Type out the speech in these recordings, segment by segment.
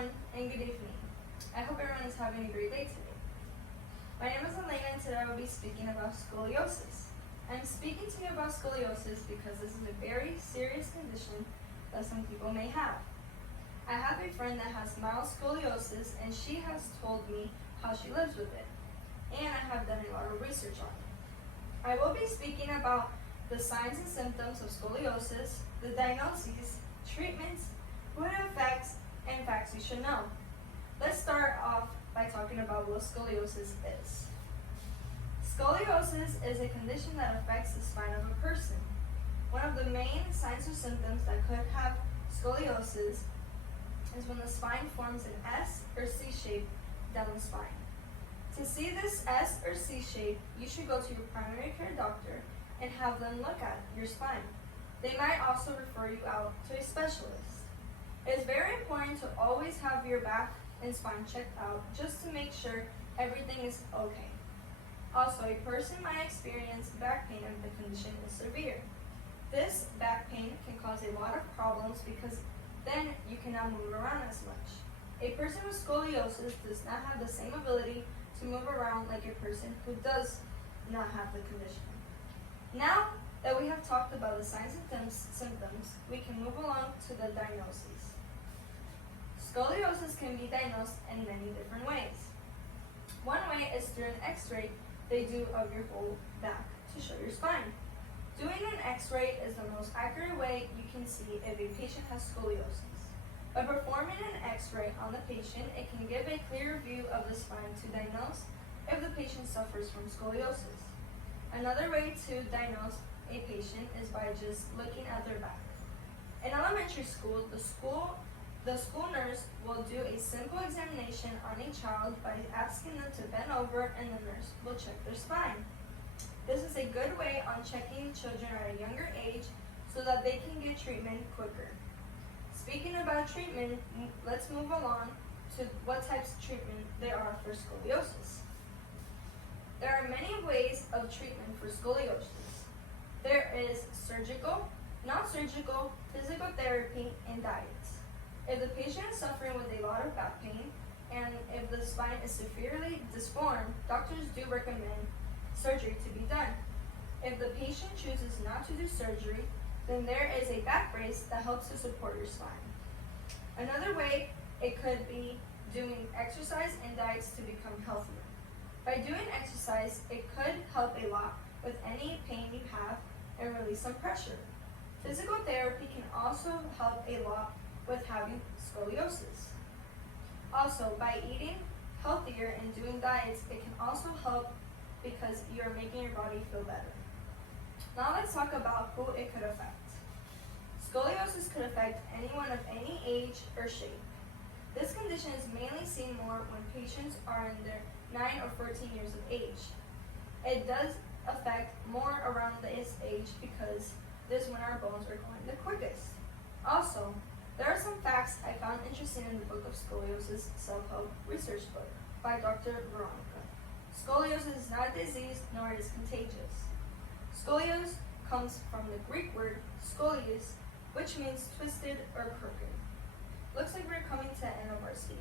everyone, and good evening. I hope everyone is having a great day today. My name is Elena, and today I will be speaking about scoliosis. I'm speaking to you about scoliosis because this is a very serious condition that some people may have. I have a friend that has mild scoliosis, and she has told me how she lives with it, and I have done a lot of research on it. I will be speaking about the signs and symptoms of scoliosis, the diagnoses, treatments, who it affects, and facts you should know. Let's start off by talking about what scoliosis is. Scoliosis is a condition that affects the spine of a person. One of the main signs or symptoms that could have scoliosis is when the spine forms an S or C shape down the spine. To see this S or C shape, you should go to your primary care doctor and have them look at your spine. They might also refer you out to a specialist. It is very important to always have your back and spine checked out just to make sure everything is okay. Also, a person might experience back pain if the condition is severe. This back pain can cause a lot of problems because then you cannot move around as much. A person with scoliosis does not have the same ability to move around like a person who does not have the condition. Now that we have talked about the signs and symptoms, we can move along to the diagnoses. Scoliosis can be diagnosed in many different ways. One way is through an x-ray they do of your whole back to show your spine. Doing an x-ray is the most accurate way you can see if a patient has scoliosis. By performing an x-ray on the patient, it can give a clear view of the spine to diagnose if the patient suffers from scoliosis. Another way to diagnose a patient is by just looking at their back. In elementary school, the school nurse will do a simple examination on a child by asking them to bend over, and the nurse will check their spine. This is a good way on checking children at a younger age so that they can get treatment quicker. Speaking about treatment, let's move along to what types of treatment there are for scoliosis. There are many ways of treatment for scoliosis. There is surgical, non-surgical, physical therapy, and diets. If the patient is suffering with a lot of back pain, and if the spine is severely disformed, doctors do recommend surgery to be done. If the patient chooses not to do surgery, then there is a back brace that helps to support your spine. Another way, it could be doing exercise and diets to become healthier. By doing exercise, it could help a lot with any pain you have and release some pressure. Physical therapy can also help a lot with having scoliosis. Also, by eating healthier and doing diets, it can also help because you are making your body feel better. Now let's talk about who it could affect. Scoliosis could affect anyone of any age or shape. This condition is mainly seen more when patients are in their 9 or 14 years of age. It does affect more around this age because this is when our bones are growing the quickest. Also, there are some facts I found interesting in the book of Scoliosis Self-Help Research Book by Dr. Veronica. Scoliosis is not a disease, nor is it contagious. Scoliosis comes from the Greek word scolios, which means twisted or crooked. Looks like we're coming to the end of our speech.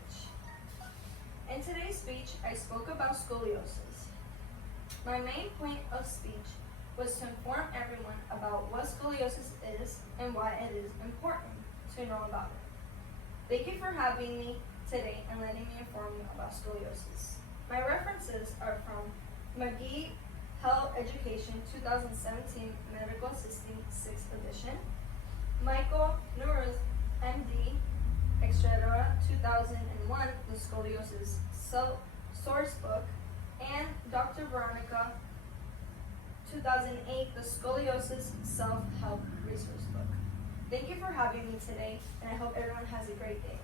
In today's speech, I spoke about scoliosis. My main point of speech was to inform everyone about what scoliosis is and why it is important to know about it. Thank you for having me today and letting me inform you about scoliosis. My references are from McGee Health Education 2017 Medical Assisting 6th edition, Michael Nuruth, MD, etc. 2001 The Scoliosis Source Book, and Dr. Veronica 2008 The Scoliosis Self-Help Resource Book. Thank you for having me today, and I hope everyone has a great day.